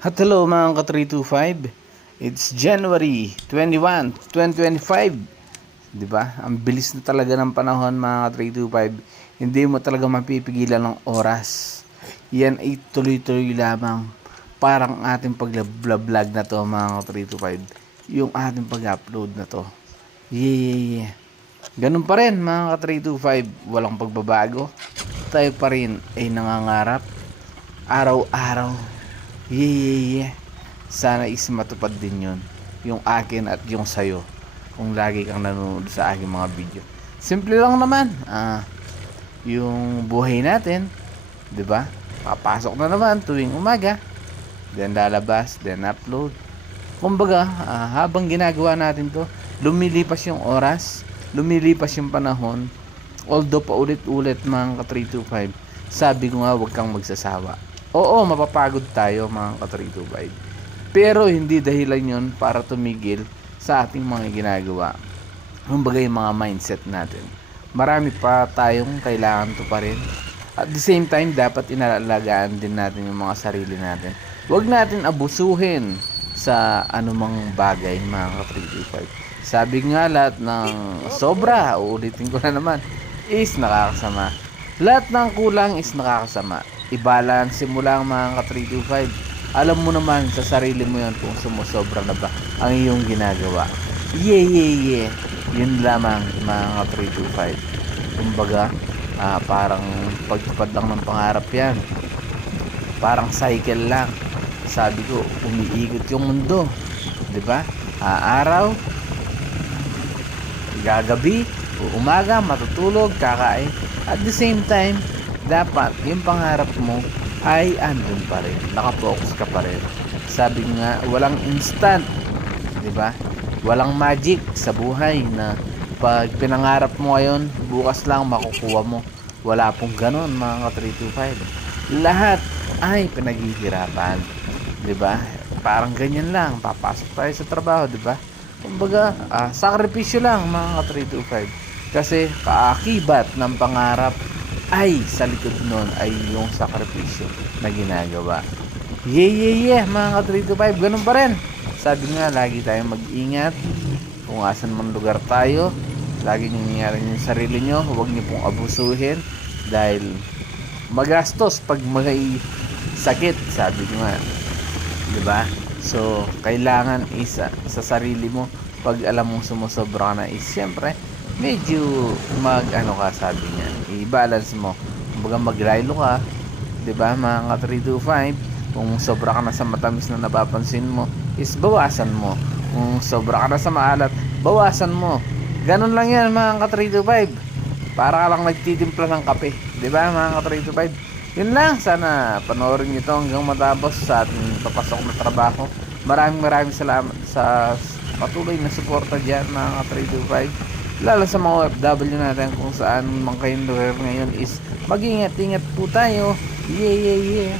At hello mga ka-325, it's January 21, 2025. Diba? Ang bilis na talaga ng panahon mga ka-325. Hindi mo talaga mapipigilan ng oras. Yan ay tuloy-tuloy lamang. Parang ating pag-vlog na to mga ka-325. Yung ating pag-upload na to. Yeah. Ganun pa rin mga ka-325. Walang pagbabago. Tayo pa rin ay nangangarap. Araw-araw. Yeah. Sana is matupad din yun. Yung akin at yung sayo. Kung lagi kang nanonood sa aking mga video. Simple lang naman. Yung buhay natin. 'Di ba? Papasok na naman tuwing umaga. Then lalabas. Then upload. Kumbaga, habang ginagawa natin to, lumilipas yung oras. Lumilipas yung panahon. Although paulit-ulit mga ka-325, sabi ko nga huwag kang magsasawa. Oo, mapapagod tayo mga ka-325. Pero hindi dahilan yun para tumigil sa ating mga ginagawa. Kumbaga yung mga mindset natin. Marami pa tayong kailangan to pa rin. At the same time, dapat inalagaan din natin yung mga sarili natin. Huwag natin abusuhin sa anumang bagay mga ka-325. Sabi nga lahat ng sobra, uulitin ko na naman, is nakakasama. Lahat ng kulang is nakakasama. I-balance mo lang mga ka-325. Alam mo naman sa sarili mo yun kung sumusobra na ba ang iyong ginagawa. Yeah. Yun lamang mga ka-325. Kumbaga, parang pagtupad lang ng pangarap yan. Parang cycle lang. Sabi ko, umiikot yung mundo. 'Di ba? Araw, gagabi, umaga, matutulog, kakain. At the same time, dapat yung pangarap mo ay andun pa rin. Nakapokus ka pa rin. Sabi nga, walang instant. 'Di ba? Walang magic sa buhay na pag pinangarap mo ngayon, bukas lang makukuha mo. Wala pong ganon mga ka-325. Lahat ay pinaghihirapan. 'Di ba? Parang ganyan lang. Papasok tayo sa trabaho, 'di ba? Kumbaga, sakripisyo lang mga ka-325. Kasi kaakibat ng pangarap ay sa likod nun ay yung sakripisyo na ginagawa. Yeah, mga ka-325, ganun pa rin. Sabi nga, lagi tayong mag-ingat kung asan man lugar tayo. Lagi nyo nangyari yung sarili nyo. Huwag nyo pong abusuhin dahil magastos pag may sakit, sabi nga. Diba? So, kailangan isa sa sarili mo. Pag alam mong sumusobra ka na, siyempre medyo mag-ano ka, sabi niya, i-balance mo. Kumbaga maglaylo ka, 'di ba mga 325? Kung sobra ka na sa matamis na napapansin mo, is bawasan mo. Kung sobra ka na sa maalat, bawasan mo. Ganun lang 'yan mga 325. Para ka lang nagtitimpla ng kape, 'di ba mga 325? Yun lang, sana panoorin niyo 'to hanggang matapos sa ating papasok na trabaho. Maraming salamat sa patuloy na suporta diyan mga 325. Lalo sa mga OFW natin kung saan man kayong lugar ngayon is mag-ingat-ingat po tayo. Yeah.